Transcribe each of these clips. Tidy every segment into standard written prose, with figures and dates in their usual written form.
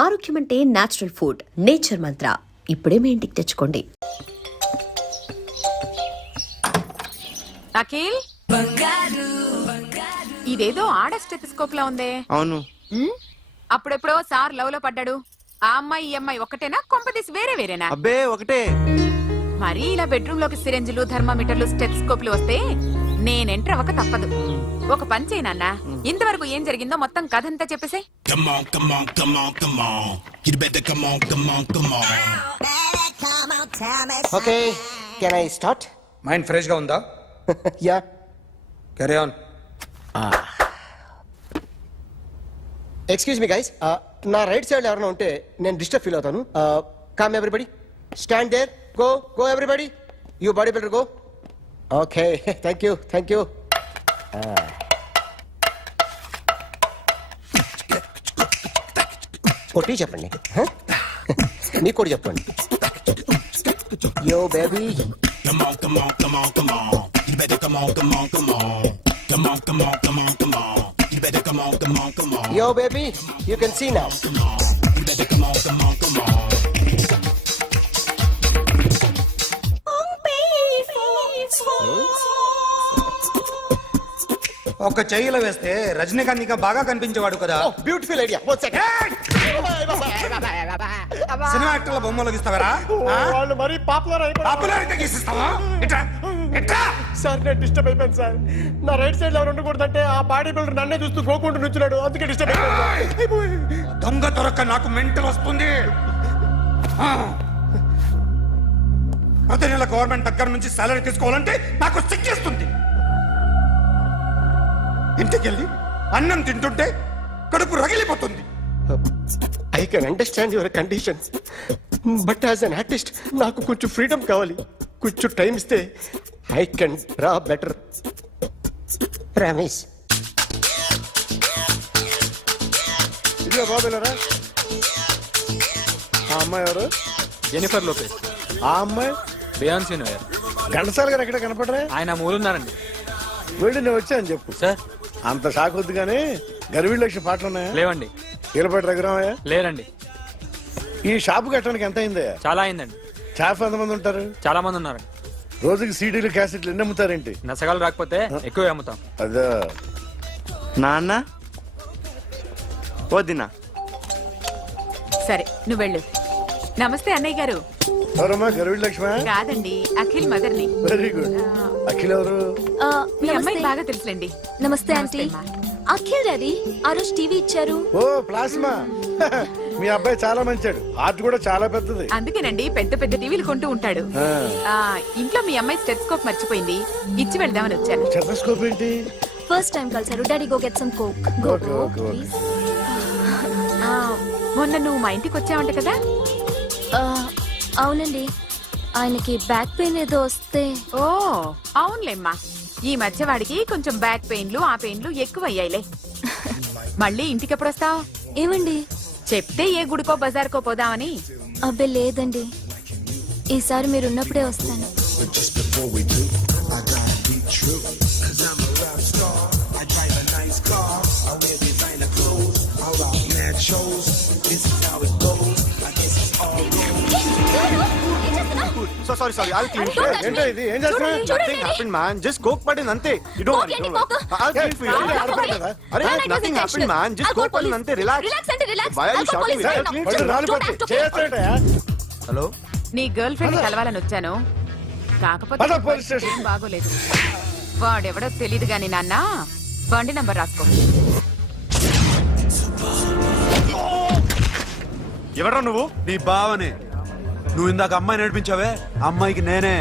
ఆరోగ్యం అంటే natural food. Nature మంత్ర ఇప్పుడే మీ ఇంటికి తెచ్చుకోండి. అఖిల్, ఇదేదో ఆడ స్టెథోస్కోప్ లా ఉందే. అవును. అప్పుడెప్పుడో సార్ లవ్ లో పడ్డాడు. ఆ అమ్మాయి ఈ అమ్మాయి ఒకటేనా, కొంపదీసి వేరే వేరేనా? అబ్బే ఒకటే. మరీ ఇలా బెడ్రూమ్ లోకి సిరెంజులు, థర్మామీటర్లు, స్టెథోస్కోప్లు వస్తే నేను ఎంటర్ అవ్వక తప్పదు. ఒక పని చేయి నాన్న, ఇంతవరకు ఏం జరిగిందో మొత్తం కథ అంతా చెప్పేసే. Okay, can I start? Mind fresh గా ఉందా? Yeah, carry on. Excuse me guys, నా రైట్ సైడ్ ఎవరైనా ఉంటే నేను డిస్టర్బ్ ఫీల్ అవుతాను. Come everybody, stand there, go go everybody, you body builder go. Okay, thank you thank you. కొట్టి చెప్పండి, మీకు కూడా చెప్పండి. Yo baby, yo baby, you can see now. ఒక చెయ్యిలో వేస్తే రజనీకాంత్ ఇంకా బాగా కనిపించేవాడు కదా. Beautiful idea. One second. Cinema యాక్టర్ల బొమ్మలు గీస్తావరా? వాళ్ళు మరి పాపులారిటీ గీసిస్తావా? ఇట్రా ఇట్రా. సార్ నేను డిస్టర్బ్ అయిపోయాను సార్. నా రైట్ సైడ్ ఎవరు ఉండకూడదంటే ఆ బాడీ బిల్డర్ నన్నే చూస్తూ గోకుంటూ నుంచున్నాడు, అందుకే డిస్టర్బ్ అయిపోయాను. దొంగ దొరక్క నాకు మెంటల్ వస్తుంది. ప్రతి నెల గవర్నమెంట్ దగ్గర నుంచి సాలరీ తీసుకోవాలంటే నాకు సిగ్గేస్తుంది. ఇంటికెళ్ళి అన్నం తింటుంటే కడుపు రగిలిపోతుంది. I can understand your conditions, but as an artist నాకు కొంచెం ఫ్రీడమ్ కావాలి. కొంచెం టైం ఇస్తే I can draw better. Promise. ఇదిగో బాబులరా, ఆ అమ్మాయి ఎవరు? Jennifer Lopez. ఆ అమ్మాయి బియాన్సీ నోయర్. ఘంటసాల గారు ఎక్కడ కనపడరా? ఆయన మూలున్నారండి. వెళ్ళి నేను వచ్చాను చెప్పు. సార్ అంత షాక్ వద్దు కానీ గర్వీళ్ళ లక్ష పాటలు ఉన్నాయా? లేవండి. కీలపాటి రఘురామయ్య లేరండి. ఈ షాపు కట్టడానికి ఎంత అయిందా? చాలా అయిందండి. స్టాఫ్ ఎంతమంది ఉంటారు? చాలా మంది ఉన్నారండి. రోజుకి సీడీలు క్యాసెట్లు ఎన్ని అమ్ముతారేంటి? నసగాలు రాకపోతే ఎక్కువ అమ్ముతాం. అదా నాన్న వదినా. సరే నువ్వు వెళ్ళు. నమస్తే అన్నయ్య గారు. ఎవరమ్మా? గర్వీళ్ళ లక్ష్మ? కాదండి, అఖిల్ మదర్ని. Very good. అఖిల్ ఎవరు? మీ అమ్మాయి బాగా తెలుసులేండి. నమస్తే ఆంటీ. అమ్మా. అఖిల్ డాడీ ఆ రోజు టీవీ ఇచ్చారు. ఓ ప్లాస్మా. మీ అబ్బాయి చాలా మంచాడు, ఆర్ట్ కూడా చాలా పెద్దది. అందుకేనండి పెద్ద పెద్ద టీవీలు కొంటూ ఉంటాడు. ఇంట్లో మీ అమ్మాయి స్టెథోస్కోప్ మర్చిపోయింది, ఇచ్చి వెళ్దామని వచ్చాను. స్టెథోస్కోప్ ఏంటి? ఫస్ట్ టైం కలిసారు. Daddy go get some coke. Okay okay okay. మొన్న నువ్వు మా ఇంటికి వచ్చావంట కదా? అవునండి, ఆయనకి బ్యాక్ పెయిన్ ఏదో వస్తే. ఓ అవునులేమ్మా, ఈ మధ్య వాడికి కొంచెం బ్యాక్ పెయిన్లు ఆ పెయిన్లు ఎక్కువ అయ్యాయిలే. మళ్ళీ ఇంటికి ఎప్పుడు వస్తావు? ఏమండి చెప్తే ఏ గుడికో బజార్కో పోదామని. అబ్బే లేదండి, ఈసారి మీరున్నప్పుడే వస్తాను. Sorry, I'll clean it. ఏంటో ఇది? ఏం చేస్తున్నా? Nothing happened, man. Just coke పడింది అంతే. You don't worry. I'll clean for you. అరే nothing happened, man. Just coke పడింది అంతే. Relax. Why are you shouting? Hello, నీ గర్ల్ ఫ్రెండ్ కలవాలని వచ్చాను, కాకపోతే ఏం బాగోలేదు. వాడెవడో తెలీదు గాని నాన్న, బండి నంబర్ రాసుకో. ఎవరా నువ్వు? నీ బావనే. నువ్వు ఇందాక అమ్మాయి నడిపించావే, అమ్మాయికి నేనే.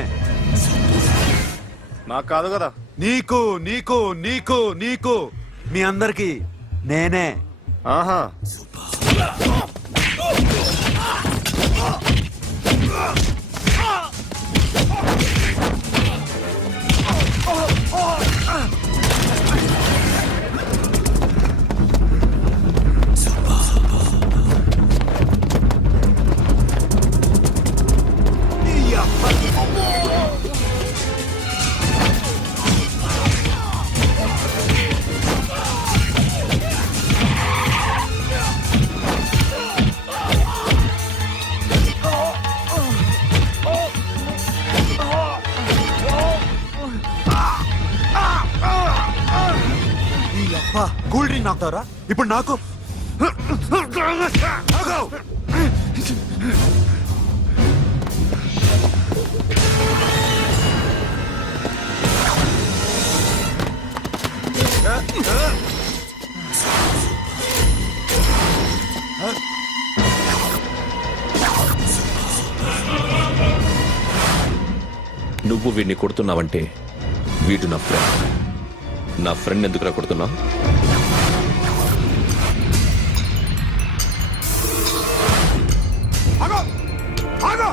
నాకు కాదు కదా. నీకు నీకు నీకు నీకు మీ అందరికి నేనే. ఆహా. కొడతారా ఇప్పుడు నాకు ఆగు! నువ్వు వీడిని కొడుతున్నావంటే వీడు నా ఫ్రెండ్. నా ఫ్రెండ్ ఎందుకురా కొడుతున్నావు? ఆగో ఆగో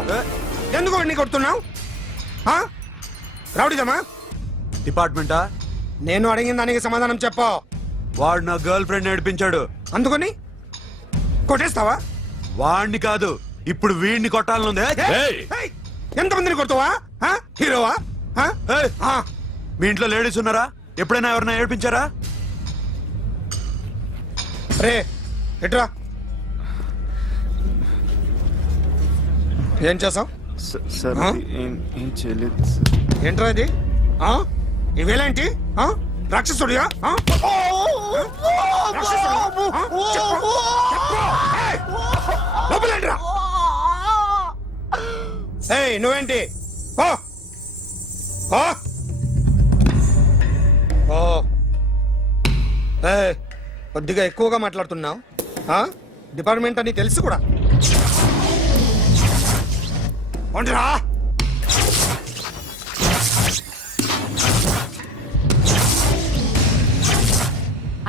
ఎందుకు వాడిని కొడుతున్నావు రౌడీజమా? డిపార్ట్మెంటా? నేను అడిగిన దానికి సమాధానం చెప్పు. వాడు నా గర్ల్ ఫ్రెండ్ నేర్పించాడు. అందుకని కొట్టేస్తావా? వాడిని కాదు, ఇప్పుడు వీడిని కొట్టాలనుంది. ఏయ్! ఎంతమందిని కొడతావా? హీరోవా? ఏయ్! ఆ, మీ ఇంట్లో లేడీస్ ఉన్నారా? ఎప్పుడైనా ఎవరైనా ఏడిపించారా? రే ఎట్రా ఏం చేసావు? సార్ ఆ? ఏం చేయలేదు. ఏంట్రా ఇది? ఇవేలాంటి రాక్షసుడియా? రాక్షసుడియా? చెప్పు. ఏయ్! లోపలేంట్రా? ఏయ్ నువ్వేంటి? ఓ ఓ ఓ ఏయ్, కొద్దిగా ఎక్కువగా మాట్లాడుతున్నావు. డిపార్ట్మెంట్ అని తెలుసు కూడా. ఒంటిరా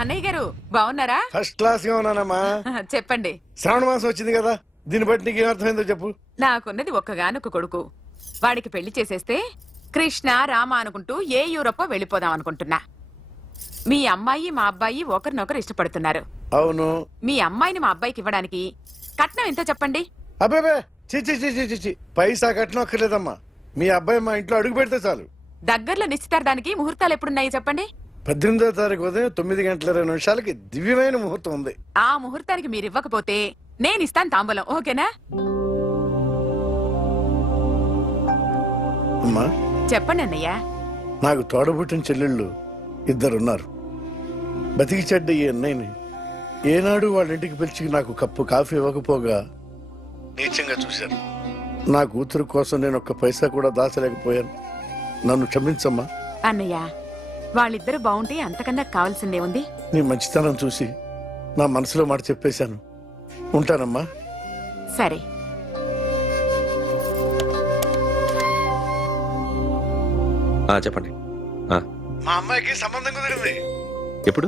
అన్నయ్య గారు బాగున్నారా? ఫస్ట్ క్లాస్ గా ఉన్నానమ్మా. చెప్పండి. శ్రావణ మాసం వచ్చింది కదా, దీన్ని బట్టి నీకు ఏమర్థమైందో చెప్పు. నాకున్నది ఒక్కగానొక్క కొడుకు. వాడికి పెళ్లి చేసేస్తే కృష్ణ రామ అనుకుంటూ ఏ యూరోపో వెళ్ళిపోదాం అనుకుంటున్నా. మీ అమ్మాయి మా అబ్బాయి ఒకరినొకరు ఇష్టపడుతున్నారు. అవును. మీ అమ్మాయిని మా అబ్బాయికి ఇవ్వడానికి కట్నం ఎంతో చెప్పండి. అబ్బే చిచి చిచి చిచి పైసా కట్నం అక్కర్లేదమ్మా. మీ అబ్బాయి మా ఇంట్లో అడుగు పెడితే చాలు. దగ్గరలో నిశ్చితార్థానికి ముహూర్తాలు ఎప్పుడున్నాయి చెప్పండి. 18వ తారీఖు ఉదయం 9:20 దివ్యమైన ముహూర్తం ఉంది. ఆ ముహూర్తానికి మీరు ఇవ్వకపోతే నేను ఇస్తాను తాంబూలం. ఓకేనా? అమ్మా, చెప్పండి అన్నయ్య. నాకు తోడబుట్టిన చెల్లెళ్ళు ఇద్దరున్నారు. బతికి చెడ్డ ఈ అన్నయ్యని ఏనాడు వాళ్ళ ఇంటికి పిలిచి నాకు కప్పు కాఫీ ఇవ్వకపోగా నీచంగా చూశాను. నా కూతురు కోసం నేను ఒక్క పైసా కూడా దాచలేకపోయాను. నన్ను క్షమించమ్మా. అన్నయ్య, వాళ్ళిద్దరు బాగుంటే అంతకన్నా కావాల్సిందే ఉంది. నీ మంచితనం చూసి నా మనసులో మాట చెప్పేశాను. ఉంటానమ్మా. సరే. చెప్పండి. మా అమ్మాయికి సంబంధం కుదిరింది. ఎప్పుడు?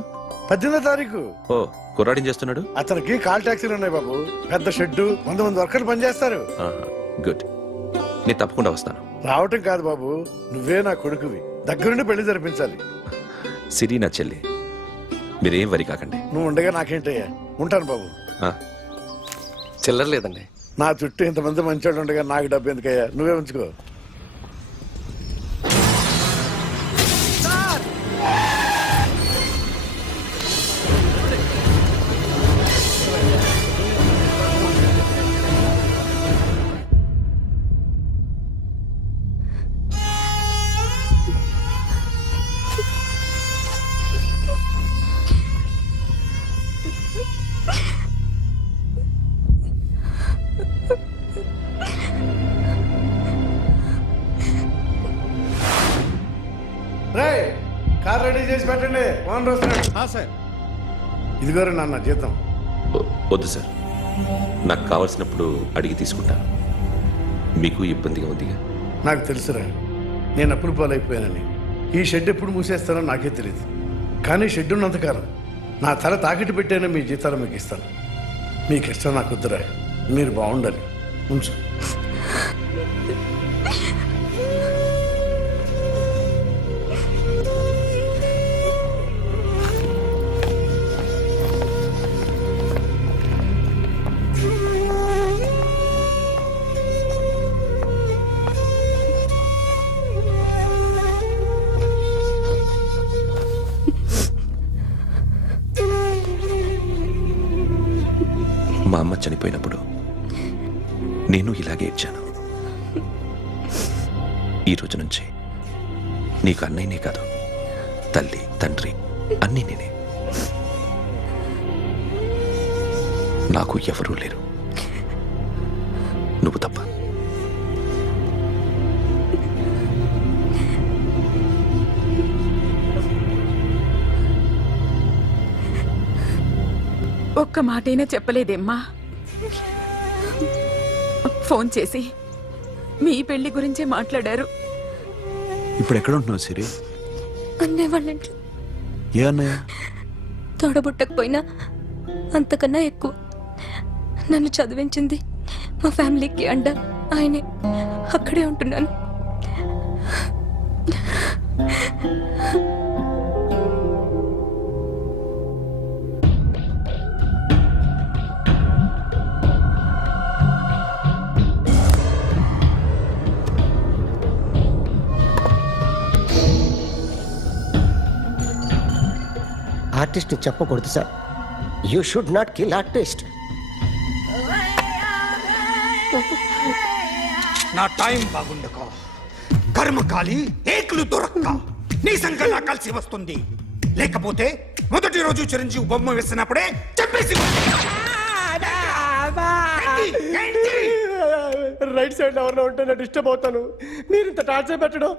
18వ తారీఖు. ఓ, కుర్రాడేం చేస్తున్నాడు? అతనికి కాల్ టాక్సీలు ఉన్నాయి బాబు. పెద్ద షెడ్డు, 100 వర్కర్లు పనిచేస్తారు. గుడ్. నేను తప్పకుండా వస్తాను. రావటం కాదు బాబు, నువ్వే నా కొడుకువి. దగ్గరుండి పెళ్లి జరిపించాలి. సిరి నా చెల్లి, మీరేం వరి కాకండి. నువ్వు ఉండగా నాకేంటయ్యా. ఉంటాను బాబు. చిల్లర లేదండి. నా చుట్టూ ఇంతమంది మంచోళ్ళు ఉండగా నాకు డబ్బు ఎందుకయ్యా, నువ్వే ఉంచుకో. కార్ రెడీ చేసి పెట్టండి. ఓనర్ వస్తున్నాడు. సార్, ఇదిగోరు నాన్న జీతం. వద్దు సార్, నాకు కావాల్సినప్పుడు అడిగి తీసుకుంటాను. మీకు ఇబ్బందిగా ఉందిగా? నాకు తెలుసురా, నేను అప్పులు పాలైపోయానని. ఈ షెడ్ ఎప్పుడు మూసేస్తానో నాకే తెలియదు. కానీ షెడ్ ఉన్నంతకాలం నా తల తాకట్టు పెట్టైనా మీ జీతాలు మీకు ఇస్తాను. మీకు ఇష్టం నాకు వద్దురా, మీరు బాగుండాలి. ఉంచు. మా అమ్మ చనిపోయినప్పుడు నేను ఇలాగే ఇచ్చాను. ఈ రోజు నుంచి నీకు అన్నయ్యనే కాదు, తల్లి తండ్రి అన్నీ నేనే. నాకు ఎవరూ లేరు, నువ్వు తప్ప. ఒక్క మాటైనా చెప్పలేదేమ్మా? ఫోన్ చేసి మీ పెళ్లి గురించే మాట్లాడారు. ఇప్పుడు ఎక్కడ ఉంటున్నావు సిరి? అన్నయ్య వాళ్ళ ఇంట్లో. ఏ అన్నయ్య? తోడబుట్టకపోయినా అంతకన్నా ఎక్కువ నన్ను చదివించింది మా ఫ్యామిలీకి అండ ఆయనే. అక్కడే ఉంటున్నాను. ఆర్టిస్ట్ చెప్పకూడదు sir. You should not kill artist. నా టైం బాగుండకో, కర్మకాలి ఏకులు దొరక్క నీ సంకల్లా కలిసి వస్తుంది. లేకపోతే మొదటి రోజు చిరంజీవి బొమ్మ వేసినప్పుడే చెప్పేసి రైట్ సైడ్ ఎవరిలో ఉంటే నేను డిస్టర్బ్ అవుతాను. మీరు ఇంత టార్చర్ పెట్టడం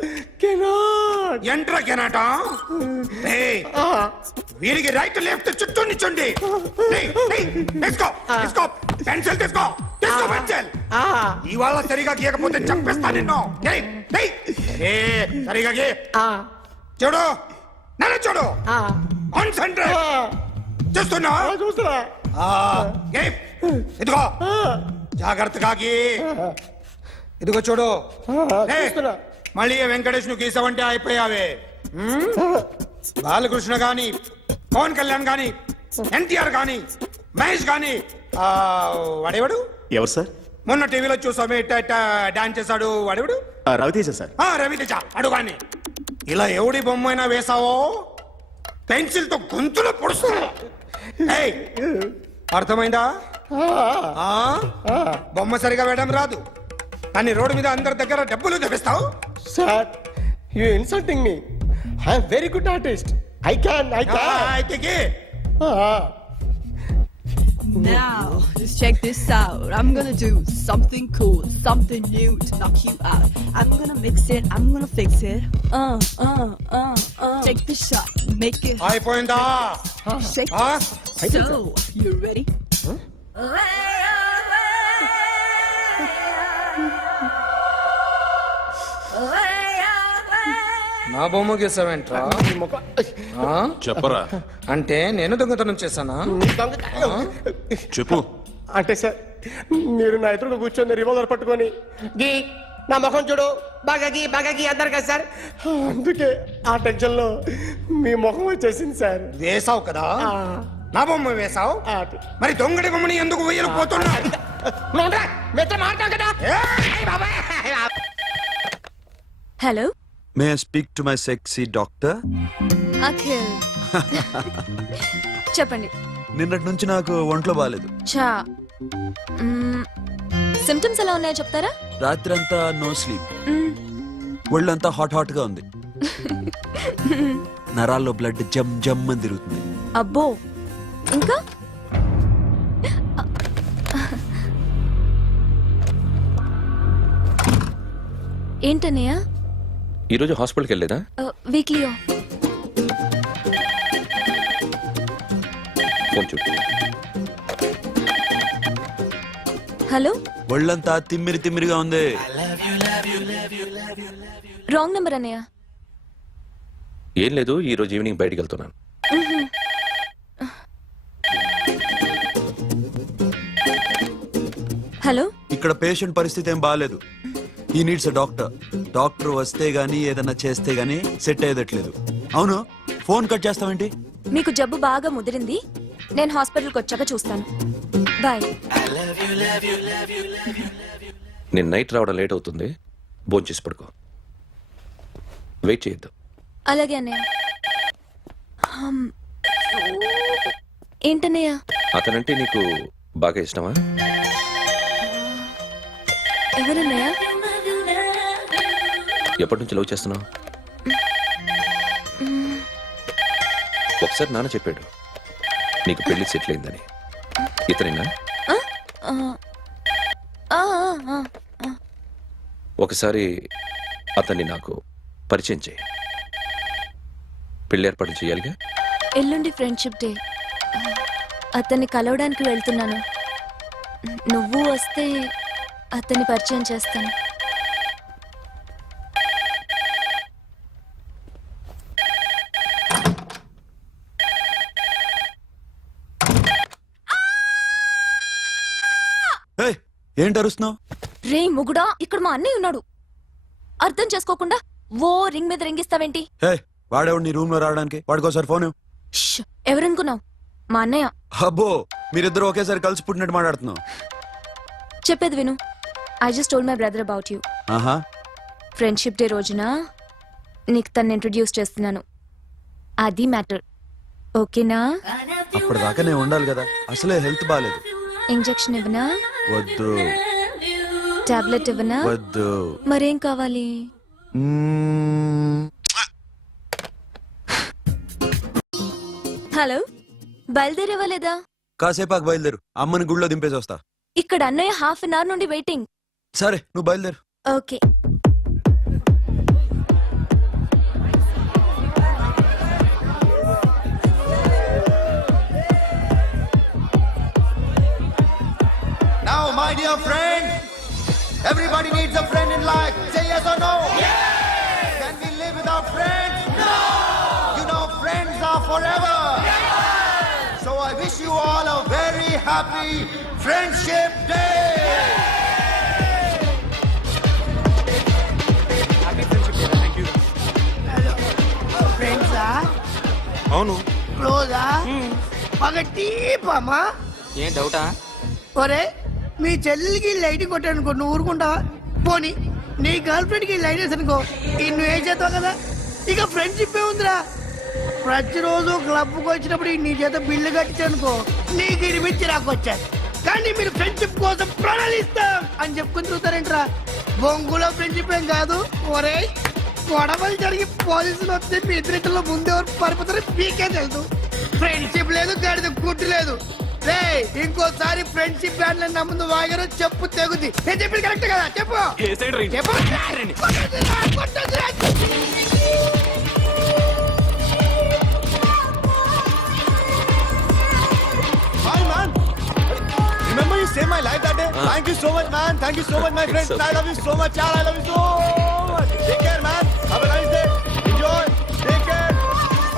ఎంట్రా కెనాట. వీరికి రైట్ లెఫ్ట్ చుట్టూ నిచ్చండి. పెన్సిల్ తీసుకో, తీసుకో పెన్సిల్. ఇవాళ సరిగా గీయకపోతే చంపేస్తా నిన్ను. సరిగా గీ. చూడు, నన్ను చూడు. కాన్సంట్రేట్ చూస్తున్నా. చూస్తున్నా. ఇదిగో జాగ్రత్తగా గీ. ఇదిగో చూడు. మళ్ళీ వెంకటేష్ ను గీసావంటే అయిపోయావే. బాలకృష్ణ గాని, పవన్ కళ్యాణ్ గాని, ఎన్టీఆర్ గాని, మహేష్ గాని, వాడేవాడు ఎవరు సార్? మొన్న టీవీలో చూసామే డాన్స్ చేశాడు వాడేవాడు? రవితేజ సార్. రవితేజ అడుగాని. ఇలా ఎవడి బొమ్మ అయినా వేసావో పెన్సిల్ తో గొంతులో పొడుస్తా. అర్థమైందా? బొమ్మ సరిగా వేయడం రాదు కానీ రోడ్డు మీద అందరి దగ్గర డబ్బులు తెప్పిస్తావు. Sir, you insulting me. I am very good artist. I can. అయితే గీ. Now, just check this out. I'm gonna do something cool, something new to knock you out. I'm gonna mix it, I'm gonna fix it. Take the shot, make it అయిపోయిందా? shake. So, you ready? నా బొమ్మ గీసావేంట్రా? చెప్పరా. అంటే నేను దొంగతనం చేశానా? చెప్పు. అంటే సార్, మీరు నా ఎదురుగా కూర్చొని రివాల్వర్ పట్టుకొని గీ, నా ముఖం చూడు, బాగా గీ అన్నారు కదా సార్. అందుకే ఆ టెన్షన్ లో మీ ముఖం వచ్చేసింది సార్. వేసావు కదా, నా బొమ్మ వేసావు. మరి దొంగడి బొమ్మని ఎందుకు వేయలు పోతున్నా? Hello, may I speak to my sexy doctor? Akhil. చెప్పండి. నిన్నటి నుంచి నాకు ఒంట్లో బాగాలేదు. చా, సిమ్టమ్స్ ఎలా ఉన్నాయో చెప్తారా? రాత్రంతా నో స్లీప్, ఒళ్ళంతా హాట్ గా ఉంది, నరాల్లో బ్లడ్ జమ్ జమ్ అని తిరుగుతుంది. అబ్బో, ఇంకా? ఏంటన్నయ్య? ఈరోజు హాస్పిటల్కి వెళ్ళలేదా? వీక్లీ ఫోన్ చూడు. హలో, ఒళ్ళంతా తిమ్మిరిగా ఉంది. రాంగ్ నెంబర్ అన్నయ్య. ఏం లేదు, ఈ రోజు ఈవినింగ్ బయటికి వెళ్తున్నాను. హలో, ఇక్కడ పేషెంట్ పరిస్థితి ఏం బాగాలేదు. ఈ నీడ్స్ డాక్టర్. డాక్టర్ వస్తే గానీ ఏదన్నా చేస్తే గానీ సెట్ అయ్యేదట్లేదు. అవును, ఫోన్ కట్ చేస్తావేంటి? మీకు జబ్బు బాగా ముదిరింది, నేను హాస్పిటల్కి వచ్చాక చూస్తాను. బాయ్. నేను నైట్ రావడం లేట్ అవుతుంది, భోంచేసి పడుకో. వెయిట్ చేయొద్దు. అలాగే అన్నయ్య. ఏంటన్నయ్య? అతనంటే నీకు బాగా ఇష్టమా? ఎవరన్నయ్య? ఎప్పటి నుంచి లవ్ చేస్తున్నావు? ఒకసారి నాన్న చెప్పాడు నీకు పెళ్లి సెటిల్ అయిందని. ఇతనేనా? ఒకసారి అతన్ని నాకు పరిచయం చేయి. పెళ్లి ఏర్పాటు చేయాలిగా. ఎల్లుండి ఫ్రెండ్షిప్ డే. అతన్ని కలవడానికి వెళ్తున్నాను. నువ్వు వస్తే అతన్ని పరిచయం చేస్తాను. ఏయ్, ఏంటి అరుస్తున్నావు? రే ముగుడా, ఇక్కడ మా అన్నయ్య ఉన్నాడు. అర్థం చేసుకోకుండా ఓ రింగ్ మీద రింగిస్తావేంటి? హే, వాడేవాడు నీ రూమ్ లో రావడానికి? వాడికోసారి ఫోన్ ఇవ్వు. ష్, ఎవరనుకున్నావు? మా అన్నయ్య. అబ్బో, మీరిద్దరు ఒకేసారి కలిసి పుట్టినట్టు మాట్లాడుతున్నావు. చెప్పేది విను. I just told my brother about you. ఆహా, ఫ్రెండ్షిప్ డే రోజున నీకు తను ఇంట్రడ్యూస్ చేస్తున్నాను. అది మ్యాటర్. ఓకేనా? అప్పటిదాకా నేను ఉండాలి కదా, అసలే హెల్త్ బాగాలేదు. ఇంజెక్షన్ ఇవ్వనా? వద్దు. టాబ్లెట్ ఇవ్వనా? వద్దు. మరేం కావాలి? హలో, బయలుదేరేవా లేదా? కాసేపాకు బయలుదేరు, అమ్మని గుళ్ళో దింపేసి వస్తా. ఇక్కడ అన్నయ్య హాఫ్ అన్ అవర్ నుండి వెయిటింగ్. సరే, నువ్వు బయలుదేరు. Okay. Now, my dear friend, everybody needs a friend in life. Say yes or no. Yes. Can we live without friends? No. You know, friends are forever. Yes. So I wish you all a very happy Friendship Day. ఫ్రెండ్సా? అవును. క్లోజా? బాగా deep అమ్మా. ఏం డౌటా? ఒరే, మీ చెల్లెలికి light కొట్టానుకో, నువ్వు ఊరుకుంటావా? పోనీ నీ గర్ల్ ఫ్రెండ్ కి లైట్ వేసి అనుకో, నువ్వు ఏం చేస్తావు కదా? ఇక ఫ్రెండ్షిప్ ఏ ఉందిరా. ప్రతిరోజు క్లబ్కి వచ్చినప్పుడు నీ చేత బిల్లు కట్టించనుకో, నీకు ఇరిమిచ్చి రాకొచ్చాను. కానీ మీరు ఫ్రెండ్షిప్ కోసం ప్రాణాలు ఇస్తాం అని చెప్పుకుని చూస్తారేంట్రా? బొంగులో ఫ్రెండ్షిప్ ఏం కాదు. ఒరే, గొడవలు జరిగి పోలీసులు వస్తే మీ ఇద్దరిలో ముందెవరు పరిపోతారో మీకే తెలుసు. ఫ్రెండ్షిప్ లేదు, గడిద గుడ్డు లేదు. రే, ఇంకోసారి ఫ్రెండ్షిప్ బ్యాండ్ నా ముందు వాగారో చెప్పు తెగుద్ది. నేను చెప్పింది కరెక్ట్ కదా? చెప్పు చెప్పు. Remember you saved my life that day? Thank you so much, man. Thank you so much, my friends. I love you so much, yaar. I love you so much. Take care, man. Have a nice day. Enjoy. Take care.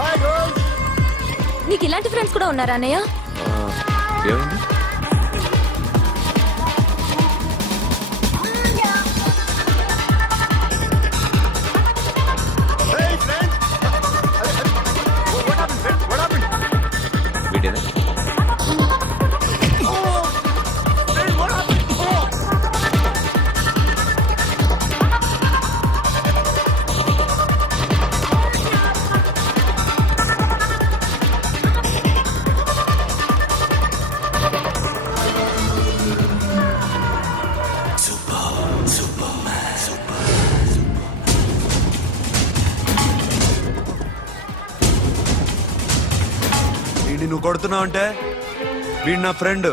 Bye, girls. నీకు ఇలాంటి friends కూడా ఉన్నారా అన్నయ్య? ఏమైంది? Hey, friend. What happened, friend? What happened? వీడేనా? Friend, what happened? వీడిని నువ్వు కొడుతున్నావు అంటే వీడు నా ఫ్రెండ్.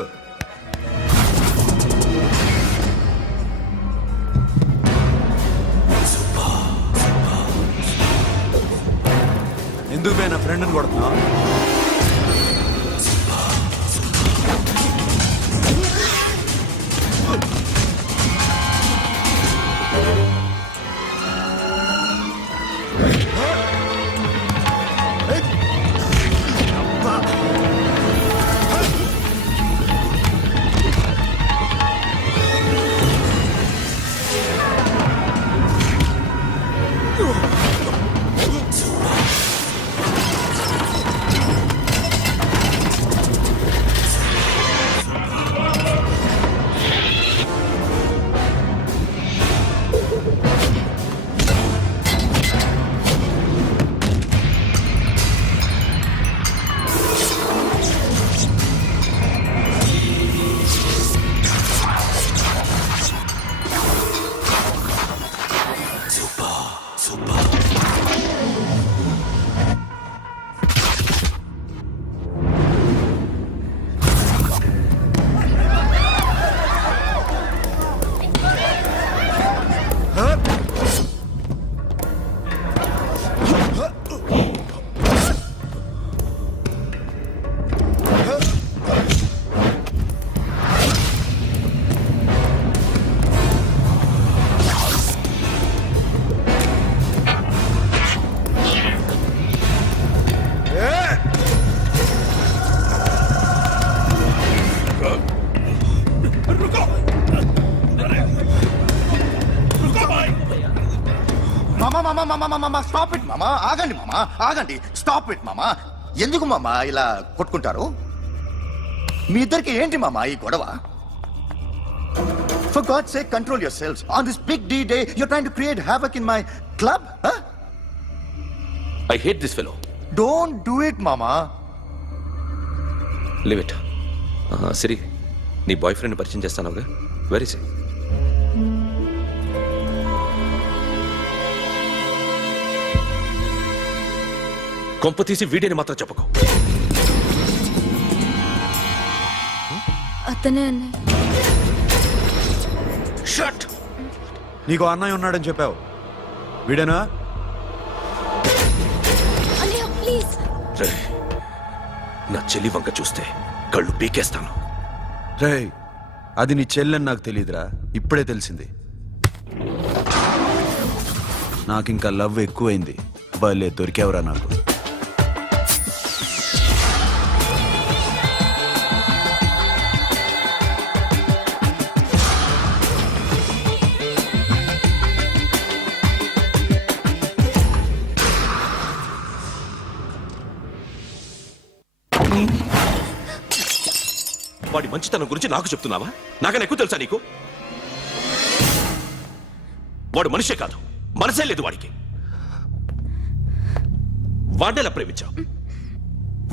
ఎందుకు పోయి నా ఫ్రెండ్ని కొడుతున్నావు? మామా మామా మామా మామా స్టాప్ ఇట్ మామా, ఆగండి మామా, ఆగండి, స్టాప్ ఇట్ మామా. ఎందుకు మామా ఇలా కొట్టుకుంటారు? మీ ఇద్దరికి ఏంటి మామా ఈ గొడవ? For God's sake, control yourselves. On this big D day, you're trying to create havoc in my club? Huh? I hate this fellow. Don't do it, mama. Leave it. Siri, నీ బాయ్ ఫ్రెండ్ పరిచయం చేస్తానుగా. Very సే. కొంప తీసి వీడియోని మాత్రం చెప్పకు. అతనే అన్నయ్య. Shut. నీకు అన్నయ్య ఉన్నాడని చెప్పావు, వీడేనా? అన్నయ్య ప్లీజ్. రే, నా చెల్లి వంక చూస్తే కళ్ళు పీకేస్తాను. రే, అది నీ చెల్లెని నాకు తెలియదురా, ఇప్పుడే తెలిసింది. నాకింకా లవ్ ఎక్కువైంది. భలే దొరికావురా నాకు. వాడి మంచితనం గురించి నాకు చెప్తున్నావా? నాకన్నా ఎక్కువ తెలుసా నీకు? వాడు మనిషే కాదు, మనసే లేదు వాడికి. వాడినెలా ప్రేమించావు?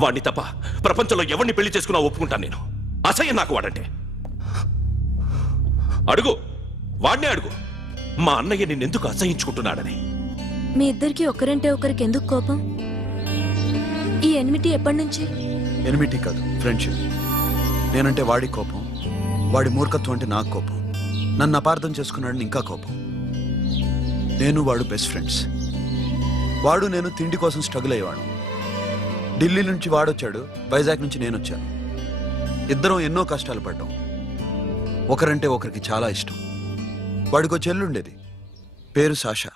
వాడిని తప్ప ప్రపంచంలో ఎవరిని పెళ్లి చేసుకున్నా ఒప్పుకుంటాను నేను. అసహ్యం నాకు వాడంటే. అడుగు, వాడినే అడుగు, మా అన్నయ్య నిన్నెందుకు అసహించుకుంటున్నాడని. మీ ఇద్దరికి ఒకరంటే ఒకరికి ఎందుకు కోపం? ఈ ఎనిమిటీ ఎప్పటి నుంచి? ఎనిమిటీ కాదు, ఫ్రెండ్షిప్. నేనంటే వాడి కోపం, వాడి మూర్ఖత్వం అంటే నాకు కోపం. నన్ను అపార్థం చేసుకున్నాడని ఇంకా కోపం. నేను వాడు బెస్ట్ ఫ్రెండ్స్. వాడు నేను తిండి కోసం స్ట్రగుల్ అయ్యేవాడు. ఢిల్లీ నుంచి వాడొచ్చాడు, వైజాగ్ నుంచి నేను వచ్చాను. ఇద్దరం ఎన్నో కష్టాలు పడ్డాం. ఒకరంటే ఒకరికి చాలా ఇష్టం. వాడికో చెల్లుండేది, పేరు సాషా.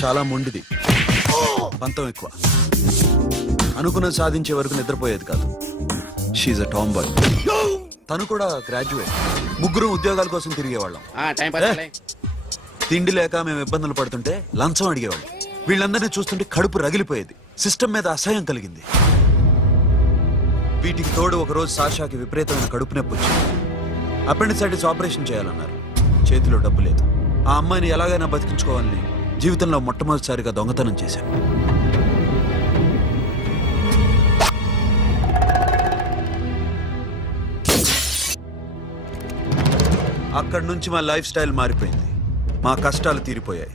చాలా మొండిది, పంతం ఎక్కువ. అనుకున్నది సాధించే వరకు నిద్రపోయేది కాదు. She's a tomboy. తను కూడా గ్రాడ్యుయేట్. ముగ్గురు ఉద్యోగాల కోసం తిరిగేవాళ్ళం. తిండి లేక మేము ఇబ్బందులు పడుతుంటే లంచం అడిగేవాళ్ళం. వీళ్ళందరినీ చూస్తుంటే కడుపు రగిలిపోయేది. సిస్టమ్ మీద అసహ్యం కలిగింది. వీటికి తోడు ఒకరోజు సాషాకి విపరీతమైన కడుపు నొప్పి వచ్చింది. అపెండిసైటిస్ ఆపరేషన్ చేయాలన్నారు. చేతిలో డబ్బు లేదు. ఆ అమ్మాయిని ఎలాగైనా బతికించుకోవాలని జీవితంలో మొట్టమొదటిసారిగా దొంగతనం చేశాను. అక్కడి నుంచి మా లైఫ్ స్టైల్ మారిపోయింది. మా కష్టాలు తీరిపోయాయి.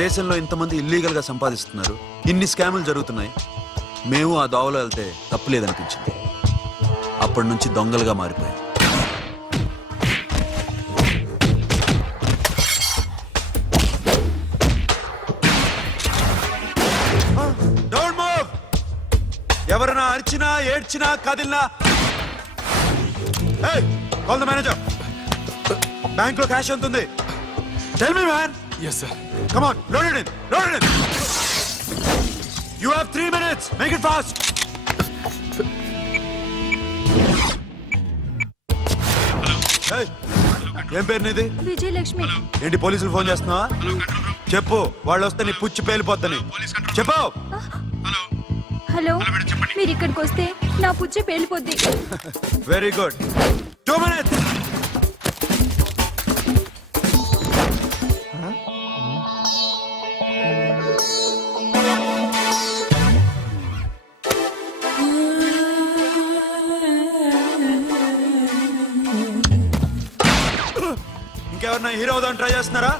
దేశంలో ఇంతమంది ఇల్లీగల్ గా సంపాదిస్తున్నారు, ఇన్ని స్కాములు జరుగుతున్నాయి. మేము ఆ దోవలో వెళ్తే తప్పులేదనిపించింది. అప్పటి నుంచి దొంగలుగా మారిపోయాం. ఎవరైనా అరిచినా ఏడ్చినా కదిలినా కాల్ ద మేనేజర్. బ్యాంక్ లో క్యాష్ ఎంత ఉంది? Tell me man. Yes, sir. Come on, load it in. Load it in. You have 3 minutes. Make it fast. Hey, ఏం పేరు నీది? విజయలక్ష్మి. ఏంటి పోలీసులు ఫోన్ చేస్తున్నావా? చెప్పు, వాళ్ళు వస్తే నీ పుచ్చి పేలిపోద్దని చెప్పు. హలో, మీరు ఇక్కడికి వస్తే నా పుచ్చి పేలిపోద్ది. Very good. 2 minutes. ఇంకెవరన్నా హీరో అవుదాం ట్రై చేస్తున్నారా?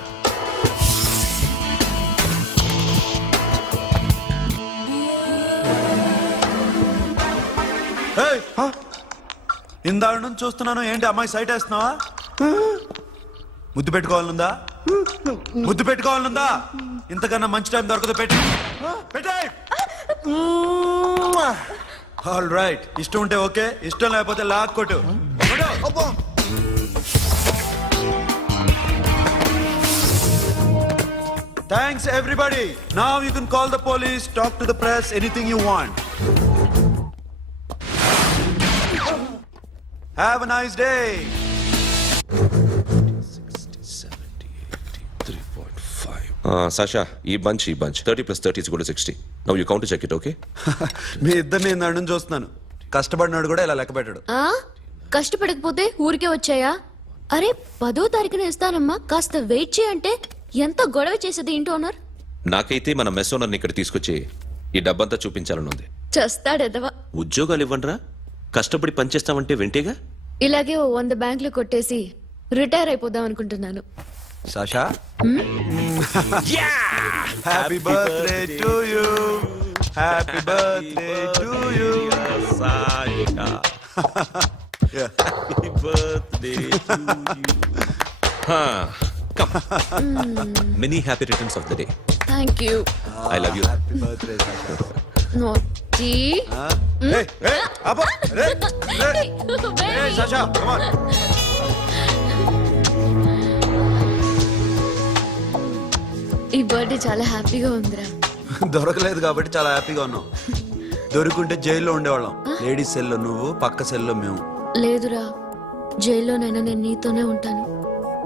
ఇందాక నుంచి చూస్తున్నాను, ఏంటి అమ్మాయి సైట్ వేస్తున్నావా? ముద్దు పెట్టుకోవాలనుందా? ముద్దు పెట్టుకోవాలనుందా? ఇంతకన్నా మంచి టైం దొరకదు. పెట్టే. ఆల్ రైట్, ఇష్టం ఉంటే ఓకే, ఇష్టం లేకపోతే లాక్ కొట్టు. Thanks everybody. Now you can call the police, talk to the press, anything you want. Have a nice day. 3.5. Sasha, ఈ bunch 30 plus 30 is equal to 60. Now you count to check it, okay? మీ ఇద్దరిని నేను నన్ను చూస్తున్నాను. కష్టపడినాడు కూడా ఇలా లెక్క పెట్టాడు. కష్టపడకపోతే ఊరికే వచ్చాయా? అరే 10వ తారీఖున ఇస్తానమ్మా, కాస్త వెయిట్ చేయంటే ఎంత గొడవ చేసేది ఇంటి ఓనర్. నాకైతే మన మెస్ ఓనర్ని ఇక్కడ తీసుకొచ్చి ఈ డబ్బంతా చూపించాలని ఉంది. చస్తాడెదవా. ఉద్యోగాలు ఇవ్వండిరా, కష్టపడి పనిచేస్తామంటే వెంటేగా. ఇలాగే ఓ 100 బ్యాంకులు కొట్టేసి రిటైర్ అయిపోదాం అనుకుంటున్నాను. Sasha? Happy birthday to you. Happy birthday to you. Sasha. Happy birthday to you. Come. Many happy returns of the day. Thank you. I love you. Happy birthday, Sasha. నోటి. Hey, Abba. Hey, Sasha, come on. ఈ birthday చాలా హ్యాపీగా ఉందిరా. దొరకలేదు కాబట్టి చాలా హ్యాపీగా ఉన్నాం. దొరుకుంటే జైల్లో ఉండేవాళ్ళం. లేడీస్ సెల్లో నువ్వు, పక్క సెల్లో మేము. లేదురా, జైల్లోనైనా నేను నీతోనే ఉంటాను.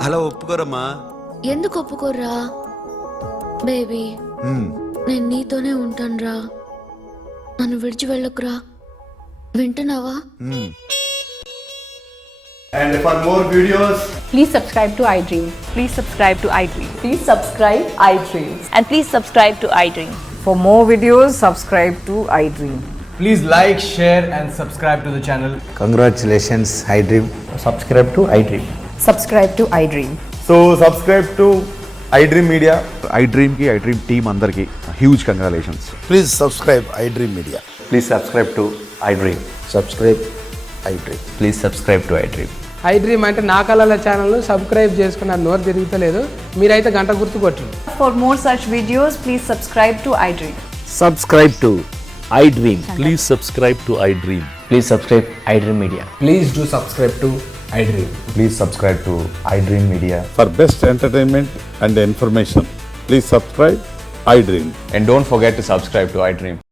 అలా ఒప్పుకోరమ్మా. ఎందుకు ఒప్పుకోర్రా బేబీ? నేను నీతోనే ఉంటానురా, నన్ను విడిచి వెళ్ళకురా. వింటున్నావా? And for more videos, Please subscribe to iDream. Please subscribe to iDream. Please subscribe iDream. And please subscribe to iDream. For more videos, subscribe to iDream. Please like, share and subscribe to the channel. congratulations, iDream. Subscribe to iDream. Subscribe to iDream. So subscribe to iDream Media. iDream ki iDream team andarki huge congratulations. Please subscribe iDream media. Please subscribe to iDream. Subscribe iDream. Please subscribe to iDream. iDream అంటే నా కళల channel subscribe చేసుకున్న నోరు తిరుగుతలేదు. మీరైతే గంట గుర్తు కొట్టండి. For more such videos, please subscribe to iDream. Subscribe to iDream. Please subscribe to iDream. Please subscribe iDream Media. Please do subscribe to iDream. Please subscribe to iDream Media. For best entertainment and information please subscribe iDream. And don't forget to subscribe to iDream.